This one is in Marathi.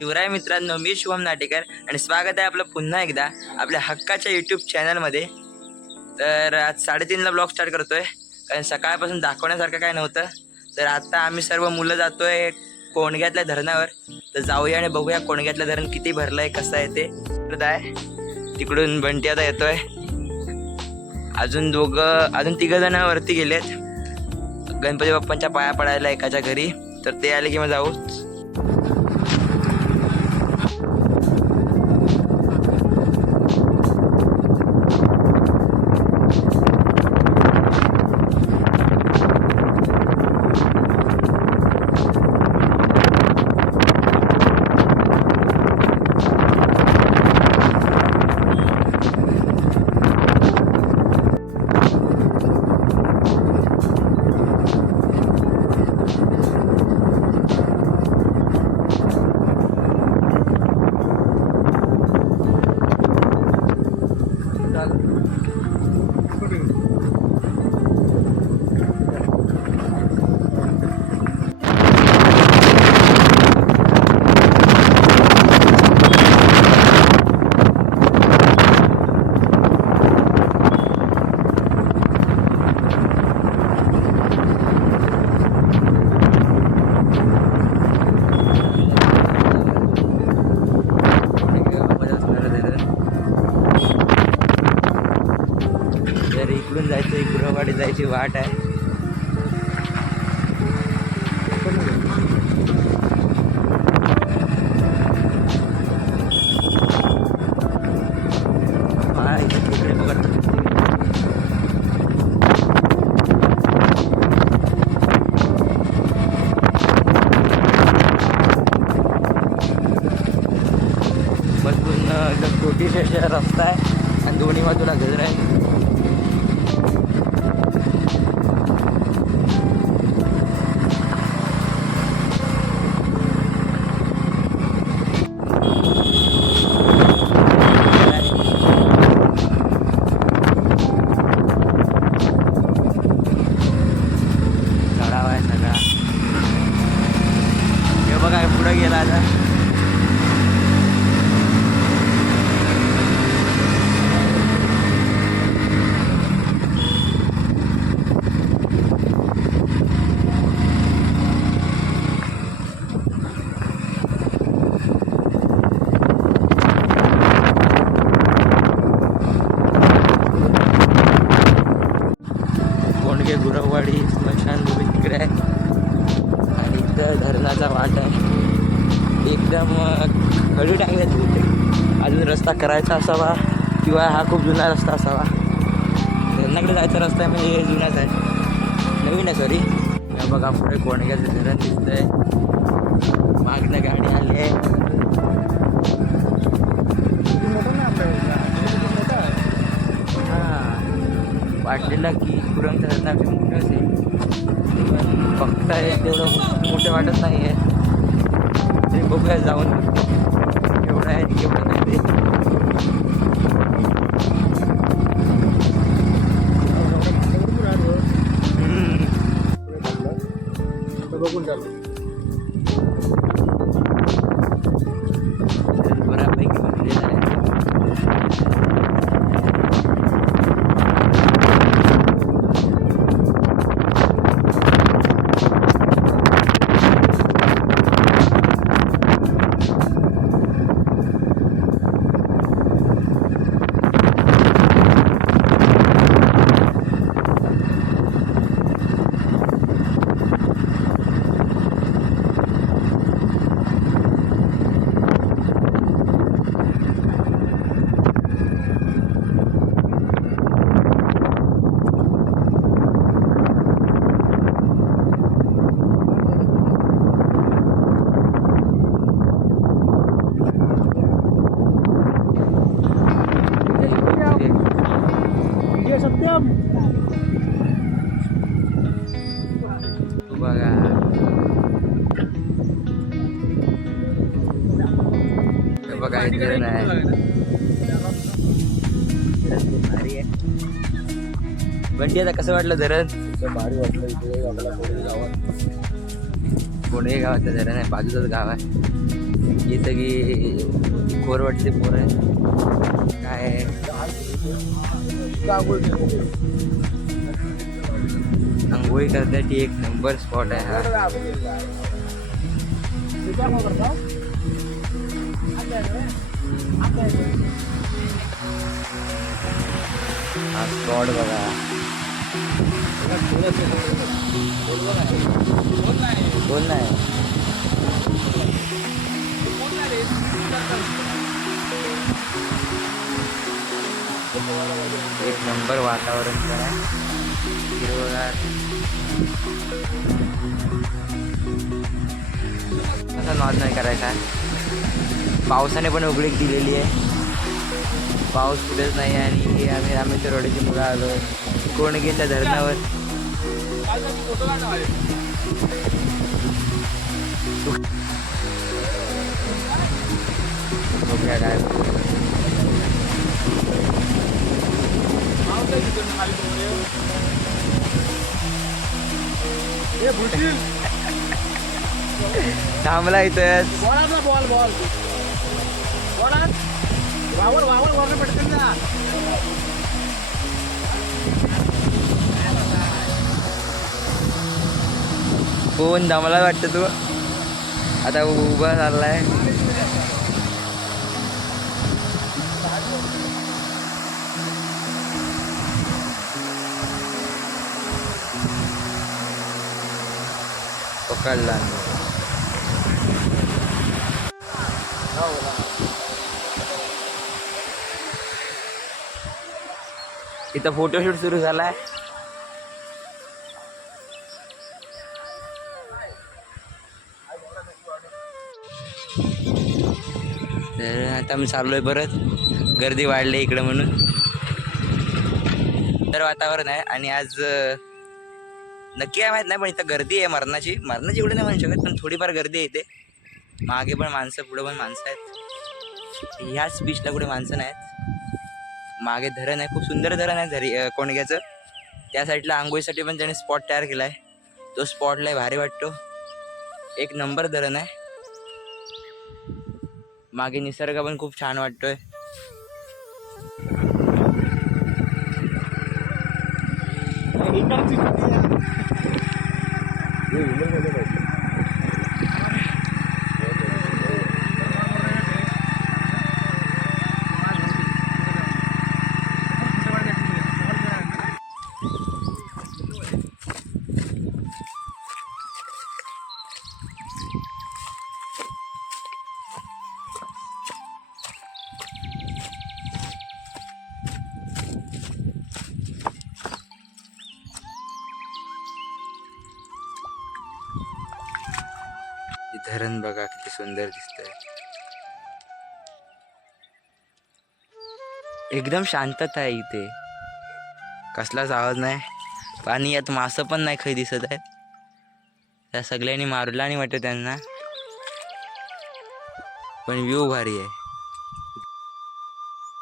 शिवराय मित्रांनो, मी शुभम नाटेकर आणि स्वागत आहे आपलं पुन्हा एकदा आपल्या हक्काच्या यूट्यूब चॅनलमध्ये. तर आज 3:30ला ब्लॉग स्टार्ट करतोय, कारण सकाळपासून दाखवण्यासारखं काय नव्हतं. तर आता आम्ही सर्व मुलं जातोय कोंडग्यातल्या धरणावर. तर जाऊया आणि बघूया कोंडग्यातलं धरण किती भरलंय, कसं आहे ते. तिकडून बंटी आता येतोय. अजून 3 जण वरती गेलेत गणपती बाप्पांच्या पाया पडायला एकाच्या घरी. तर ते आले की मग जाऊ. इकडून जायचं, गुरवाडी जायची वाट आहे. बसून एकदम छोटी रस्ता आहे आणि दोन्ही बाजूला घर आहे. बघा पुढे गेला आता. कोंडगे गुरववाडी स्मशानभूमी तिकडे आहे आणि इथं धरणाचा वाट आहे. एकदम खडी टाकल्यात तिथे. अजून रस्ता करायचा असावा किंवा हा खूप जुना रस्ता असावा. धरणाकडे जायचा रस्ता आहे म्हणजे जुनाच आहे, नवीन आहे सॉरी. बघा पुढे कोंडग्याचं धरण दिसतंय. मागणं गाडी आली आहे. हां, वाटलेलं की कुरंग धरणाचे मोठं असेल, पण बघताय तेवढं मोठं वाटत नाही आहे. ते बघूया जाऊन एवढं आहे एवढं नाही ते. बघून चालू बऱ्यापैकी भरलेलं आहे. सत्यम बघा बघा हे धरण आहे. भारी आहे. बंटी आता कसं वाटलं धरण? भारी वाटलं. इथे आपला कोणी गावात कोंडगे गावाचं धरण आहे, बाजूचंच गाव आहे. ही सगळी खोरवटचे पोरं आहेत. काय आंघोळी करण्यासाठी एक नंबर स्पॉट आहे हा. हा स्पॉट बघा. बोल नाही एक नंबर वातावरण तर आहे. हिरवगार असा नॉज नाही करायचा. पावसाने पण उघडीक दिलेली आहे. पाऊस कुठेच नाही आणि आम्ही रामेश्वरवाडीची मुलं आलो. कोण गेलं धरणावर. बघूया काय थांबला इथंच. कोण दमला वाटतं तू आता उभा चाललाय. पकडला इथं फोटोशूट सुरू झालाय. तर आता मी चाललोय परत. गर्दी वाढली इकडं म्हणून. तर वातावरण आहे आणि आज नक्की काय माहित नाही पण इथं गर्दी आहे मरणाची एवढी नाही म्हणू शकत पण थोडीफार गर्दी आहे इथे. मागे पण माणसं पुढे पण माणसं आहेत. ह्याच बीचला कुठे माणसं नाहीत. मागे धरण आहे. खूप सुंदर धरण आहे कोणग्याचं. त्या साईडला आंघोळीसाठी पण त्याने स्पॉट तयार केलाय. तो स्पॉटला भारी वाटतो. एक नंबर धरण आहे. मागे निसर्ग पण खूप छान वाटतोय. धरण बघा किती सुंदर दिसतंय. एकदम शांतता आहे इथे. कसलाच आवाज नाही. पाणी यात मासं पण नाही काही दिसत आहेत. त्या सगळ्यांनी मारला नाही वाटत त्यांना. पण व्ह्यू भारी आहे.